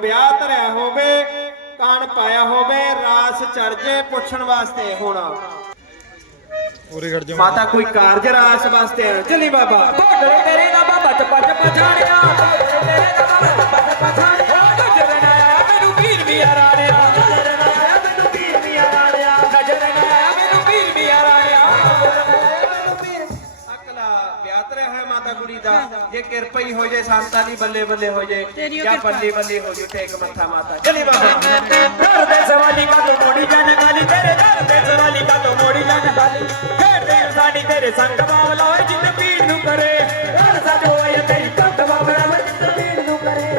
ਵਿਆਹ ਧਰਿਆ ਹੋਵੇ ਕਾਣ ਪਾਇਆ ਹੋਵੇ, ਰਾਸ ਚੜ ਪੁੱਛਣ ਵਾਸਤੇ ਹੋਣਾ। ਉਰੇ ਖੜ ਜਾ ਮਾਤਾ ਕੋਈ ਕਾਰਜ ਰਾਸ ਵਾਸਤੇ ਆਇਆ। ਚੱਲੀ ਬਾਬਾ। ਢੋਡਲੇ ਤੇਰੇ ਦਾ ਬਾਬਾ ਚੱਪਾ ਚੱਪਾ ਛਾੜਿਆ ਢੋਡਲੇ ਤੇਰੇ ਦਾ ਬਾਬਾ ਮਾਤਾ ਕੁੜੀ ਦਾ ਜੇ ਕਿਰਪਾ ਹੀ ਹੋ ਜੇ ਸੰਤਾਂ ਦੀ ਬੱਲੇ ਬੱਲੇ ਹੋ ਜੇ ਜਾਂ ਬੱਲੇ ਬੱਲੇ ਹੋ ਜੇ ਟੇਕ ਮੱਥਾ ਮਾਤਾ। ਚੱਲੀ ਬਾਬਾ। ਦਰ ਦੇ ਸਵਾਲੀ ਕਾ ਤੂੰ ਮੋੜੀ ਜਾਣ ਵਾਲੀ? ਤੇਰੇ ਦਰ ਦੇ ਸਵਾਲੀ ਕਾ ਤੂੰ ਮੋੜੀ ਜਾਣ ਵਾਲੀ? ਖੇਡਦੇ ਸਾਡੀ ਤੇਰੇ ਸੰਗ ਬਾਵਲਾ ਓਏ ਜਿੰਦ ਪੀਰ ਨੂੰ ਕਰੇ। ਦਰ ਸਜੋ ਓਏ ਤੇਰੀ ਕੰਧ ਬਾਵਲਾ ਓਏ ਜਿੰਦ ਪੀਰ ਨੂੰ ਕਰੇ।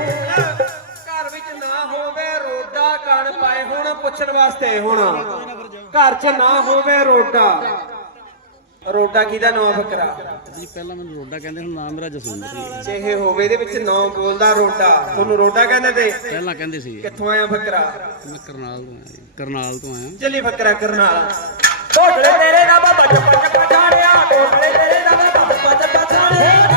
ਘਰ ਵਿੱਚ ਨਾ ਹੋਵੇ ਰੋਡਾ ਕਣ ਪਾਏ ਹੁਣ ਪੁੱਛਣ ਵਾਸਤੇ ਹੁਣ। ਘਰ 'ਚ ਨਾ ਹੋਵੇ ਰੋਡਾ। ਰੋਡਾ ਕਿਹਦਾ ਨਾਮ ਫਕਰਾ ਜੀ ਪਹਿਲਾਂ ਮੈਨੂੰ ਰੋਡਾ ਕਹਿੰਦੇ ਹੁਣ ਨਾਮ ਮੇਰਾ ਜਸਵਿੰਦਰ ਸੀ ਜੇ ਇਹ ਹੋਵੇ ਇਹਦੇ ਵਿੱਚ ਨਾਮ ਬੋਲਦਾ ਰੋਡਾ ਤੁਹਾਨੂੰ ਰੋਡਾ ਕਹਿੰਦੇ ਤੇ ਪਹਿਲਾਂ ਕਹਿੰਦੇ ਸੀ ਕਿੱਥੋਂ ਆਇਆ ਫਕਰਾ ਮੈਂ ਕਰਨਾਲ ਤੋਂ ਆਇਆ ਜੀ ਕਰਨਾਲ ਤੋਂ ਆਇਆ ਚੱਲੀ ਫਕਰਾ ਕਰਨਾਲ ਢੋਡਲੇ ਤੇਰੇ ਦਾ ਬਾਬਾ ਚੱਪਾ ਚੱਪਾ ਛਾੜਿਆ ਢੋਡਲੇ ਤੇਰੇ ਦਾ ਬਾਬਾ ਚੱਪਾ ਚੱਪਾ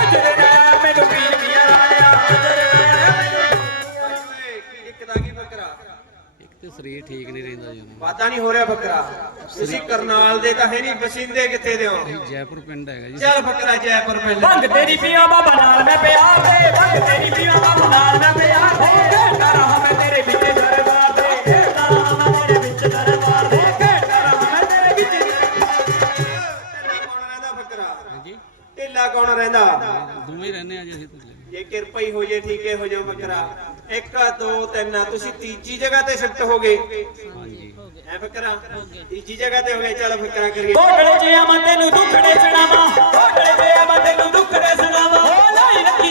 ਸਰੀਰ ਠੀਕ ਨਹੀਂ ਰਹਿੰਦਾ ਜੀ ਉਹਦਾ। ਵਾਦਾ ਨਹੀਂ ਹੋ ਰਿਹਾ ਬੱਕਰਾ। ਤੁਸੀਂ ਕਰਨਾਲ ਦੇ ਤਾਂ ਹੈ ਨਹੀਂ ਬਸਿੰਦੇ ਕਿੱਥੇ ਦੇ ਹੋ? ਜੈਪੁਰ ਪਿੰਡ ਹੈਗਾ ਜੀ। ਚੱਲ ਬੱਕਰਾ ਜੈਪੁਰ ਪਿੰਡ। ਭੰਗ ਤੇਰੀ ਪੀਆ ਬਾਬਾ ਨਾਲ ਮੈਂ ਪਿਆਰ ਦੇ ਭੰਗ ਤੇਰੀ ਪੀਆ ਬਾਬਾ ਨਾਲ ਮੈਂ ਪਿਆਰ ਦੇ ਘੇਟਾ ਰਹਾ ਮੈਂ ਤੇਰੇ ਵਿੱਚ ਕੌਣ ਰਹਿੰਦਾ ਦੋਵੇਂ ਰਹਿੰਦੇ ਆ ਜੀ ਅਸੀਂ ਤਾਂ। ਜੇ ਕਿਰਪਾ ਹੀ ਹੋ ਜੇ ਠੀਕੇ ਹੋ ਜਾਓ ਬੱਕਰਾ। 1 2 3 ਤੁਸੀਂ ਤੀਜੀ ਜਗ੍ਹਾ ਤੇ ਸ਼ਿਫਟ ਹੋ ਗਏ। ਹਾਂਜੀ। ਐ ਫਿਕਰਾਂ? ਤੀਜੀ ਜਗ੍ਹਾ ਤੇ ਹੋ ਗਏ ਚਲ ਫਿਕਰਾਂ ਕਰੀਏ। ਢੋਡਲੇ ਜਿਆ ਮੈਂ ਤੈਨੂੰ ਦੁੱਖੜੇ ਸੁਣਾਵਾ। ਢੋਡਲੇ ਜਿਆ ਮੈਂ ਤੈਨੂੰ ਦੁੱਖੜੇ ਸੁਣਾਵਾ। ਹੋ ਨਹੀਂ ਰੱਖੀ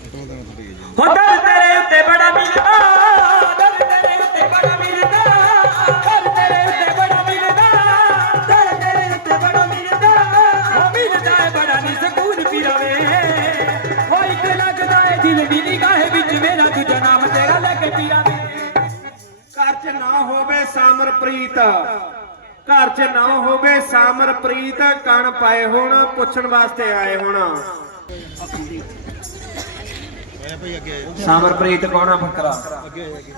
ਹੋ ਦਰ ਤੇਰੇ ਉੱਤੇ ਬੜਾ ਮਿਲਦਾ ਦਰ ਤੇਰੇ ਉੱਤੇ ਬੜਾ ਮਿਲਦਾ ਦਰ ਤੇਰੇ ਉੱਤੇ ਬੜਾ ਮਿਲਦਾ ਦਰ ਤੇਰੇ ਉੱਤੇ ਬੜਾ ਮਿਲਦਾ। ਹੋ ਮਿਲਦਾ ਹੈ ਬੜਾ ਨੀ ਸਕੂਨ ਪੀਰਾਵੇ। ਹੋ ਇੱਕ ਲੱਗਦਾ ਹੈ ਦਿਲ ਦੀ ਨਿਗਾਹ ਵਿੱਚ, ਮੇਰਾ ਦੂਜਾ ਨਾਮ ਤੇਰਾ ਲੈ ਕੇ ਪੀਰਾਵੇ। ਘਰ 'ਚ ਨਾ ਹੋਵੇ ਸਾਮਰਪ੍ਰੀਤ, ਘਰ 'ਚ ਨਾ ਹੋਵੇ ਸਾਮਰਪ੍ਰੀਤ, ਕਣ ਪਾਏ ਹੋਣ, ਪੁੱਛਣ ਵਾਸਤੇ ਆਏ ਹੋਣਾ। ਸਾਮਰਪ੍ਰੀਤ ਕੌਣ ਫਕਰਾ। ਅੱਗੇ ਆਇਆ ਅੱਗੇ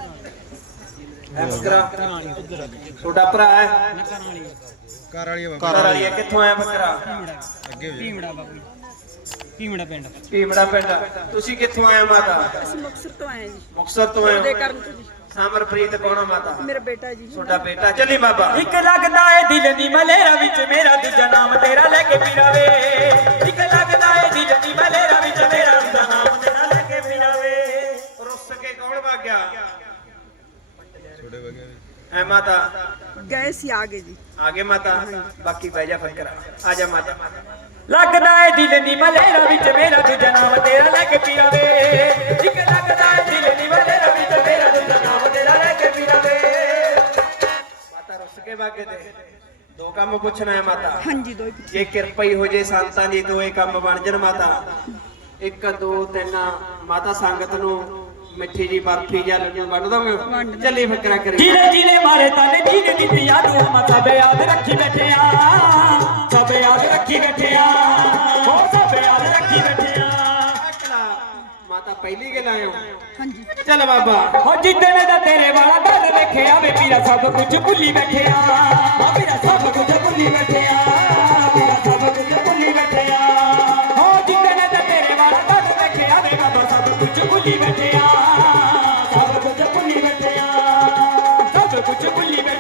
ਐ ਫਕਰਾ ਤੁਹਾਡਾ ਭਰਾ ਹੈ? ਘਰ ਵਾਲੀ ਘਰ ਬਾਬਾ ਵਾਲੀ ਹੈ ਕਿੱਥੋਂ ਆਇਆ ਫਕਰਾ? ਅੱਗੇ ਹੋ ਜਾ ਕੀਮੜਾ ਪਿੰਡ ਭੀਮੜਾ ਪਿੰਡ। ਤੁਸੀਂ ਕਿੱਥੋਂ ਆਇਆ ਮਾਤਾ? ਅਸੀਂ ਮੁਕਤਸਰ ਤੋਂ ਆਏ ਹਾਂ ਜੀ। ਮੁਕਤਸਰ ਤੋਂ ਆਏ ਦੇ ਹੋ? ਕਰਨ ਤੋਂ ਜੀ। ਸਾਮਰਪ੍ਰੀਤ ਕੌਣ ਮਾਤਾ? ਮੇਰਾ ਬੇਟਾ ਜੀ। ਬੇਟਾ। ਚੱਲੀ ਬਾਬਾ। ਇੱਕ ਲੱਗਦਾ ਏ ਦਿਲ ਦੀ ਮਲੇਰਾ ਵਿੱਚ ਮੇਰਾ ਦੂਜਾ ਨਾਮ ਤੇਰਾ ਲੈ ਕੇ ਪੀਰਾਵੇ। ਇੱਕ ਲੱਗਦਾ ਏ ਦਿਲ ਦੀ ਮਲੇਰਾ ਵਿੱਚ ਮੇਰਾ ਐ ਮਾਤਾ। ਗਏ ਸੀ ਆ ਗਏ ਜੀ। ਆਗੇ ਮਾਤਾ। ਬਾਕੀ ਬਹਿ ਜਾ ਫਕਰਾ। ਆ ਜਾ ਮਾਤਾ। ਲੱਗਦਾ ਏ ਦਿਲ ਦੀ ਮਲੇਰਾ ਵਿੱਚ ਮੇਰਾ ਦੂਜਾ ਨਾਮ ਤੇਰਾ ਲੈ ਕੇ ਪੀਰਾਵੇ ਇੱਕ ਲੱਗਦਾ ਏ ਦਿਲ ਦੀ ਮਲੇਰਾ ਵਿੱਚ ਮੇਰਾ ਦੂਜਾ ਨਾਮ ਤੇਰਾ ਲੈ ਕੇ ਪੀਰਾਵੇ ਮਾਤਾ ਰੁੱਸ ਕੇ ਵਗ ਤੇ। ਦੋ ਕੰਮ ਪੁੱਛਣਾ ਹੈ ਮਾਤਾ। ਹਾਂਜੀ ਦੋ ਹੀ ਪੁੱਛੇ। ਜੇ ਕਿਰਪਾ ਹੀ ਹੋ ਜੇ ਸੰਤਾਂ ਦੀ ਦੋਏ ਕੰਮ ਬਣ ਜਣ ਮਾਤਾ। ਇੱਕ ਦੋ ਤਿੰਨ ਮਾਤਾ ਸੰਗਤ ਨੂੰ ਮਿੱਠੀ ਜੀ ਬਰਫੀ ਜਾਂ ਲੱਡੂ ਵੰਡ ਦੋਗੇ? ਚੱਲੀ ਫਕਰਾ ਕਰੀ ਜਿਲੇ ਜਿਲੇ ਮਾਰੇ ਤਨ ਜੀਨ ਦੀ ਯਾਦੂ ਮਤਾ ਬਿਆਦ ਰੱਖੀ ਬੈਠਿਆ ਸਭ ਯਾਦ ਰੱਖੀ ਬੈਠਿਆ ਹੋ ਸਭ ਯਾਦ ਰੱਖੀ ਬੈਠਿਆ ਮਾਤਾ ਪਹਿਲੀ ਗੱਲ ਆਇਓ ਹਾਂਜੀ। ਚੱਲ ਬਾਬਾ। ਹੋ ਜਿੱਦਣ ਦਾ ਤੇਰੇ ਵਾਲਾ ਦਰ ਵੇਖਿਆ ਵੇ ਪੀਰਾ ਸਭ ਕੁਝ ਭੁੱਲੀ ਬੈਠਿਆ ਹੋ ਪੀਰਾ ਸਭ ਕੁਝ ਭੁੱਲੀ ਬੈਠਿਆ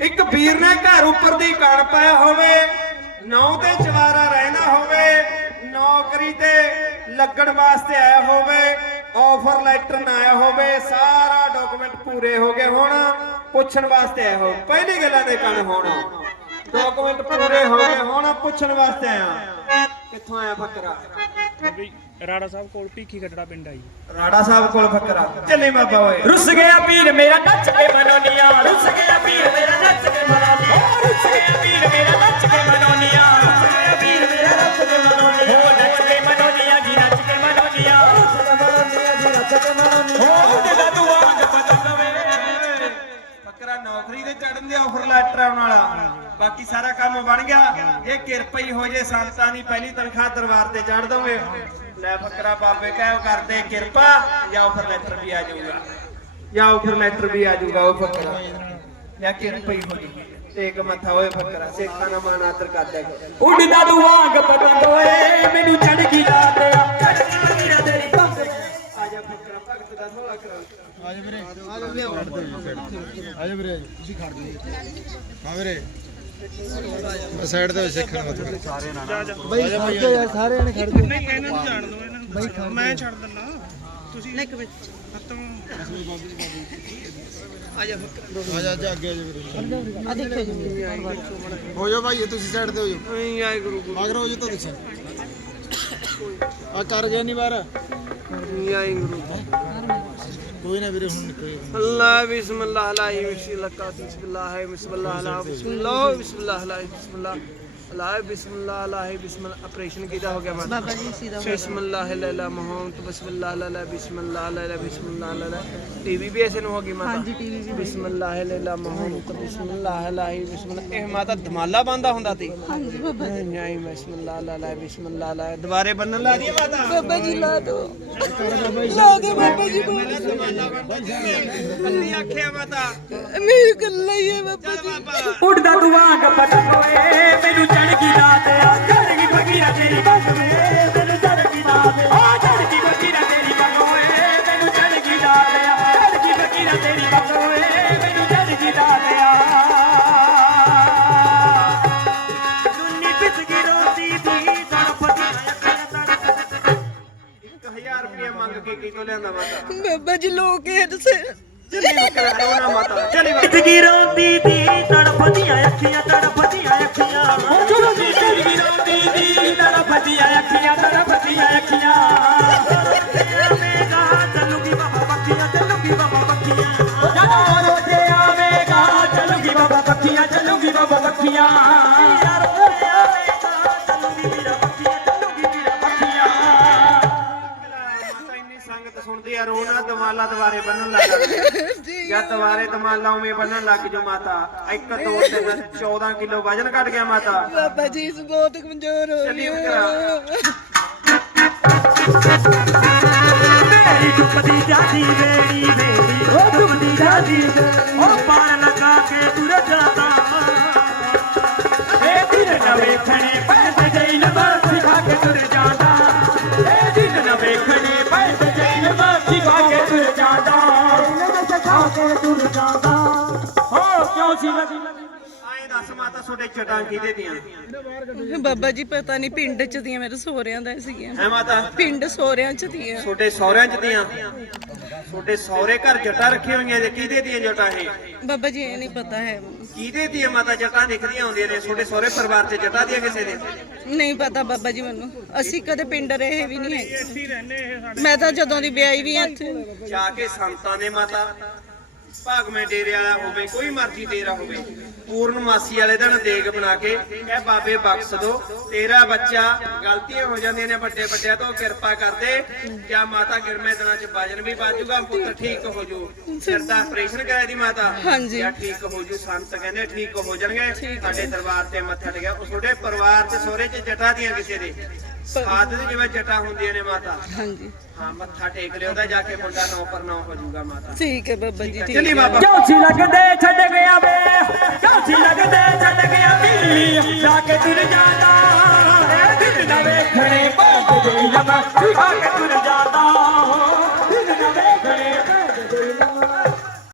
ਇੱਕ ਵੀਰ ਨੇ ਘਰ ਉੱਪਰ ਦੀ ਕਣ ਪਾਇਆ ਹੋਵੇ, ਨੌ ਤੇ ਚਵਾਰਾ ਰਹਿਣਾ ਹੋਵੇ, ਨੌਕਰੀ ਤੇ ਲੱਗਣ ਵਾਸਤੇ ਆਇਆ ਹੋਵੇ ਆਫਰ ਲੈਟਰ ਨਾ ਆਇਆ ਹੋਵੇ, ਸਾਰਾ ਡਾਕੂਮੈਂਟ ਪੂਰੇ ਹੋ ਗਏ ਹੁਣ, ਪੁੱਛਣ ਵਾਸਤੇ ਆਇਆ ਹੋ ਪਹਿਲੀ ਗੱਲਾਂ ਦੇ ਕਣ ਹੋਣਾ। ਡਾਕੂਮੈਂਟ ਪੂਰੇ ਹੋ ਗਏ ਹੋਣ, ਪੁੱਛਣ ਵਾਸਤੇ ਆਇਆ। ਕਿੱਥੋਂ ਆਇਆ ਫਕਰਾ ਰਾੜਾ ਸਾਹਿਬ ਕੋਲ ਭੀਖੀ ਕੱਟੜਾ ਪਿੰਡ ਆ ਜੀ। ਰਾੜਾ ਸਾਹਿਬ ਕੋਲ ਫਕਰਾ ਚੱਲੀ ਬਾਬਾ ਓਏ। ਰੁੱਸ ਗਿਆ ਪੀਰ ਮੇਰਾ ਨੱਚ ਕੇ ਮਨੋਨੀਆ ਰੁੱਸ ਗਿਆ ਪੀਰ ਮੇਰਾ ਨੱਚ ਕੇ ਮਨੋਨੀਆ। ਰੁੱਸ ਗਿਆ ਪੀਰ ਮੇਰਾ ਨੱਚ ਕੇ ਮਨੋਨੀਆ। ਰੁੱਸ ਗਿਆ ਪੀਰ ਮੇਰਾ ਨੱਚ ਕੇ ਮਨੋਨੀਆ। ਓ ਨੱਚ ਕੇ ਮਨੋਨੀਆ ਜੀ ਨੱਚ ਕੇ ਮਨੋਨੀਆ। ਓ ਉਹਦਾ ਦੁਆ ਅੰਗ ਬਦਲ ਲਵੇ ਫਕਰਾ ਨੌਕਰੀ ਤੇ ਚੜਨ ਦੇ ਆਫਰ ਲੈਟਰ ਆਉਣ ਵਾਲਾ। ਬਾਕੀ ਸਾਰਾ ਕੰਮ ਬਣ ਗਿਆ। ਇਹ ਕਿਰਪਾ ਹੀ ਹੋ ਜੇ ਸੰਤਾਂ ਦੀ ਪਹਿਲੀ ਤਨਖਾਹ ਦਰਬਾਰ ਤੇ ਚੜ ਦੋਗੇ ਲੈ ਫਕਰਾ ਬਾਬੇ ਕਹਿਓ ਕਰਦੇ ਕਿਰਪਾ ਜਾਂ ਆਫਰ ਲੈਟਰ ਵੀ ਆ ਜਾਊਗਾ। ਜਾਂ ਆਫਰ ਲੈਟਰ ਵੀ ਆ ਜਾਊਗਾ ਉਹ ਫਕਰਾ ਜਾਂ ਕਿਰਪਾ ਹੀ ਹੋ ਜੇ ਟੇਕ ਮੱਥਾ ਹੋਏ ਫਕਰਾ ਸੇਖਾਂ ਦਾ ਮਾਨ ਆਦਰ ਕਰਦਾ ਕਰੋ ਉੱਡਦਾ ਦੁਆ ਅੰਗ ਪਤੰਗ ਓਏ ਮੈਨੂੰ ਚੜ ਗਈ ਰਾਤ ਆ ਚੜ ਗਈ ਮੇਰਾ ਤੇਰੀ ਪੰਗ ਆ ਜਾ ਫਕਰਾ ਭਗਤ ਦਾ ਥੋੜਾ ਕਰਾ। ਆ ਜਾ ਵੀਰੇ ਆ ਜਾ ਵੀਰੇ। ਆ ਜਾ ਵੀਰੇ ਤੁਸੀਂ ਖੜ ਜਾਓ ਹਾਂ ਵੀਰੇ। ਸਾਈਡ ਤੇ ਸਿੱਖਣ ਮਤ ਸਾਰੇ ਨਾਲ ਬਈ ਯਾਰ ਸਾਰੇ ਜਣੇ ਖੜ ਜਾਓ ਨਹੀਂ ਇਹਨਾਂ ਨੂੰ ਜਾਣ ਦਿਓ ਇਹਨਾਂ ਨੂੰ ਮੈਂ ਛੱਡ ਦਿੰਦਾ। ਤੁਸੀਂ ਇੱਕ ਵਿੱਚ ਹੱਥੋਂ ਆ ਜਾ ਆ ਜਾ ਅੱਗੇ ਆ ਜਾ ਵੀਰੇ। ਆ ਦੇਖੋ ਜੀ ਹੋ ਜਾਓ ਭਾਈ ਤੁਸੀਂ ਸਾਈਡ ਤੇ ਹੋ ਜਾਓ। ਨਹੀਂ ਆਏ ਗੁਰੂ ਮਗਰ ਹੋ ਤਾਂ ਤੁਸੀਂ ਆ ਕਰ ਗਿਆ ਨਹੀਂ ਬਾਹਰ। ਨਹੀਂ ਆਏ ਗੁਰੂ। ਕੋਈ ਨਾ ਵੀਰੇ, ਹੁਣ ਨਿਕਲ ਅੱਲਾਹ ਬਿਸਮਿਲ੍ਲਾਹ, ਅਲਾਈ, ਬਿਸਮਿਲ੍ਲਾਹ ਬਿਸਮਿਲ੍ਲਾਹ ਬਿਸਮਿਲ੍ਲਾਹ ਅਲਾਹ ਬਿਸਮਿਲ੍ਲਾਹ ਬਿਸਮਿਲ੍ਲਾਹ ਅਲਾਈ ਬਿਸਮਿਲ੍ਲਾਹ। ਅਲਾਹ ਬਿਸਮਿਲ੍ਲਾਹ ਅਲਾਹ ਬਿਸਮਿਲ੍ਲਾਹ ਆਪਰੇਸ਼ਨ ਕੀਤਾ ਹੋ ਗਿਆ ਬਾਬਾ ਜੀ ਸਿੱਧਾ ਬਿਸਮਿਲ੍ਲਾਹ ਲੱਲਾ ਮੁਹੰਮਦ ਬਿਸਮਿਲ੍ਲਾਹ ਲੱਲਾ ਬਿਸਮਿਲ੍ਲਾਹ ਲੱਲਾ ਬਿਸਮਿਲ੍ਲਾਹ ਲੱਲਾ ਟੀਵੀ ਵੀ ਐਸੇ ਨੂੰ ਹੋ ਗਈ ਮਾਤਾ? ਹਾਂਜੀ ਟੀਵੀ ਵੀ। ਬਿਸਮਿਲ੍ਲਾਹ ਲੱਲਾ ਮੁਹੰਮਦ ਬਿਸਮਿਲ੍ਲਾਹ ਅਲਾਹੀ ਬਿਸਮਿਲ੍ਲਾਹ। ਇਹ ਮਾਤਾ ਧਮਾਲਾ ਬੰਦਾ ਹੁੰਦਾ ਸੀ ਹਾਂਜੀ ਬਾਬਾ ਜੀ। ਨਹੀਂ ਬਿਸਮਿਲ੍ਲਾਹ ਲੱਲਾ ਬਿਸਮਿਲ੍ਲਾਹ ਲੱਲਾ ਦੁਬਾਰੇ ਬੰਨਣ ਲਾ ਦੀ ਮਾਤਾ? ਬਾਬਾ ਜੀ ਲਾ ਦੋ। ਲਾ ਦੇ ਬਾਬਾ ਜੀ ਕੱਲੀ ਆਖਿਆ ਮਾਤਾ। ਮੇਰੇ ਕੱਲਾ ਹੀ ਹੈ ਬਾਬਾ ਜੀ। ਉੱਡਦਾ ਦੁਆ ਅੰਗ ਪਤੰਗ ਓਏ ਮੈਨੂੰ ਚੜ ਗਈ ਰਾਤ ਆ ਚੜ ਗਈ ਫਕੀਰਾ ਤੇਰੀ ਪੰਗ ਵੇ ਮੈਨੂੰ ਚੜ ਗਈ ਰਾਤ ਆ। ਚੜ ਗਈ ਫਕੀਰਾ ਤੇਰੀ ਪੰਗ ਓਏ ਮੈਨੂੰ ਚੜ ਗਈ ਰਾਤ ਆ। ਚੜ ਗਈ ਫਕੀਰਾ ਤੇਰੀ ਪੰਗ ਓਏ ਮੈਨੂੰ ਚੜ ਗਈ ਰਾਤ ਆ। ਦੁਨੀ ਪਿਸ ਗਈ ਰੋਤੀ ਦੀ ਤੜਫਦੀ 1000 ਰੁਪਏ ਮੰਗ ਕੇ ਕੀ ਤੋਂ ਲਿਆਂਦਾ ਮਾਤਾ? ਬਾਬਾ ਜੀ ਲੋਕ ਇਹ ਦੱਸੇ। ਚੱਲੀ ਕਰਾ ਨਾ ਮਾਤਾ। ਚੱਲੀ ਗਈ ਰੋਤੀ ਦੀ ਤੜਫਦੀਆਂ ਅੱਖੀਆਂ ਤੜਫਦੀਆਂ ਅੱਖੀਆਂ। ਜਦੋਂ ਦੀ ਗਈ ਰੋਤੀ ਦੀ ਤੜਫਦੀਆਂ ਅੱਖੀਆਂ ਤੜਫਦੀਆਂ ਅੱਖੀਆਂ। ਆਵੇਗਾ ਚੱਲੂਗੀ ਬਾਬਾ ਬੱਕੀਆਂ ਚੱਲੂਗੀ ਬਾਬਾ ਬੱਕੀਆਂ ਜਦੋਂ ਰੋਜੇ ਆਵੇਗਾ ਚੱਲੂਗੀ ਬਾਬਾ ਬੱਕੀਆਂ ਚੱਲੂਗੀ ਬਾਬਾ ਬੱਕੀਆਂ ਦਵਾਲਾ ਦਵਾਰੇ ਬੰਨਣ ਲੱਗ ਜਾਂਦੇ ਜਾਂ ਦਵਾਰੇ ਦਮਾਲਾ ਉਵੇਂ ਬੰਨਣ ਲੱਗ ਜੋ ਮਾਤਾ ਇੱਕ ਦੋ ਤਿੰਨ 14 ਕਿਲੋ ਵਜਨ ਘਟ ਗਿਆ ਮਾਤਾ ਬਾਬਾ ਜੀ ਇਸ ਬਹੁਤ ਕਮਜ਼ੋਰ ਹੋ ਕਰਾ ਮੇਰੀ ਡੁੱਬਦੀ ਜਾਂਦੀ ਵੇੜੀ ਵੇੜੀ ਉਹ ਡੁੱਬਦੀ ਜਾਂਦੀ ਉਹ ਪਾਣ ਲਗਾ ਕੇ ਤੁਰ ਜਾਂਦਾ ਇਹ ਦਿਨ ਨਾ ਵੇਖਣੇ ਪੈਸੇ ਜੈਨ ਬਾਸੀ ਖਾ ਕੇ ਤੁਰ ਲਗੀ ਆਏ ਦੱਸ ਮਾਤਾ ਤੁਹਾਡੇ ਚਟਾਂ ਕਿਹਦੇ ਦੀਆਂ? ਬਾਬਾ ਜੀ ਪਤਾ ਨਹੀਂ ਪਿੰਡ ਚ ਦੀਆਂ ਮੇਰੇ ਸੋਹਰਿਆਂ ਦਾ ਸੀਗੀਆਂ। ਹੈ ਮਾਤਾ? ਪਿੰਡ ਸੋਹਰਿਆਂ ਚ ਦੀਆਂ। ਤੁਹਾਡੇ ਸਹੁਰਿਆਂ ਚ ਦੀਆਂ? ਤੁਹਾਡੇ ਸਹੁਰੇ ਘਰ ਜਟਾਂ ਰੱਖੀਆਂ ਹੋਈਆਂ ਜੇ ਕਿਹਦੇ ਦੀਆਂ ਜਟਾਂ ਇਹ? ਬਾਬਾ ਜੀ ਇਹ ਨਹੀਂ ਪਤਾ ਹੈ। ਕਿਹਦੇ ਦੀਆਂ ਮਾਤਾ ਜਟਾਂ ਦਿਖਦੀਆਂ ਹੁੰਦੀਆਂ ਨੇ? ਤੁਹਾਡੇ ਸਹੁਰੇ ਪਰਿਵਾਰ ਚ ਜਟਾਂ ਦੀਆਂ ਕਿਸੇ ਦੇ? ਨਹੀਂ ਪਤਾ ਬਾਬਾ ਜੀ ਮੈਨੂੰ। ਅਸੀਂ ਕਦੇ ਪਿੰਡ ਰਹੇ ਵੀ ਨਹੀਂ ਹੈਗੇ। ਮੈਂ ਤਾਂ ਜਦੋਂ ਦੀ ਵਿਆਹੀ ਵੀ ਹਾਂ ਇੱਥੇ। ਜਾ ਕੇ ਸੰਤਾਂ ਦੇ ਮਾਤਾ ਭਾਗਵੇਂ ਡੇਰੇ ਵਾਲਾ ਹੋਵੇ ਕੋਈ ਮਰਜ਼ੀ ਡੇਰਾ ਹੋਵੇ ਪੂਰਨਮਾਸੀ ਵਾਲੇ ਦਿਨ ਦੇਗ ਬਣਾ ਕੇ ਇਹ ਬਾਬੇ ਬਖਸ਼ ਦੋ ਤੇਰਾ ਬੱਚਾ ਗਲਤੀਆਂ ਹੋ ਜਾਂਦੀਆਂ ਨੇ ਵੱਡੇ ਵੱਡਿਆਂ ਤੋਂ ਕਿਰਪਾ ਕਰਦੇ ਜਾਂ ਮਾਤਾ ਗਿਰਮੇ ਦਿਨਾਂ ਚ ਵਜਨ ਵੀ ਬਾਜੂਗਾ ਪੁੱਤ ਠੀਕ ਹੋ ਜੂ। ਸਿਰ ਦਾ ਆਪਰੇਸ਼ਨ ਕਰਾਇਆ ਦੀ ਮਾਤਾ? ਹਾਂਜੀ। ਜਾਂ ਠੀਕ ਹੋ ਜੂ ਸੰਤ ਕਹਿੰਦੇ ਠੀਕ ਹੋ ਜਾਣਗੇ। ਸਾਡੇ ਦਰਬਾਰ ਤੇ ਮੱਥਾ ਟੇਕਿਆ ਉਹ ਤੁਹਾਡੇ ਪਰਿਵਾਰ ਚ ਸਹੁਰੇ ਚ ਜਟਾ ਦੀਆਂ ਕਿਸੇ ਦੇ। ਸਾਧ ਦੀ ਜਿਵੇਂ ਜਟਾ ਹੁੰਦੀਆਂ ਨੇ ਮਾਤਾ। ਹਾਂਜੀ। ਹਾਂ ਮੱਥਾ ਟੇਕ ਲਿਓ ਤਾਂ ਜਾ ਕੇ ਮੁੰਡਾ ਨੌ ਪਰ ਨੌ ਹੋ ਜਾਊਗਾ ਮਾਤਾ। ਠੀਕ ਹੈ ਬਾਬਾ ਜੀ ਠੀਕ ਚਲੀ ਬਾਬਾ। ਚੌਥੀ ਲੱਗਦੇ ਛੱਡ ਗਿਆ ਵੇ ਚੌਥੀ ਲੱਗਦੇ ਛੱਡ ਗਿਆ ਦਿੱਲੀ ਜਾ ਕੇ ਤੁਰ ਜਾਂਦਾ। ਇਹ ਦਿਨ ਨਾ ਵੇਖਣੇ ਪਾਉਂਦੇ ਜਮਾ ਜਾ ਕੇ ਤੁਰ ਜਾਂਦਾ। ਦਿਨ ਨਾ ਵੇਖਣੇ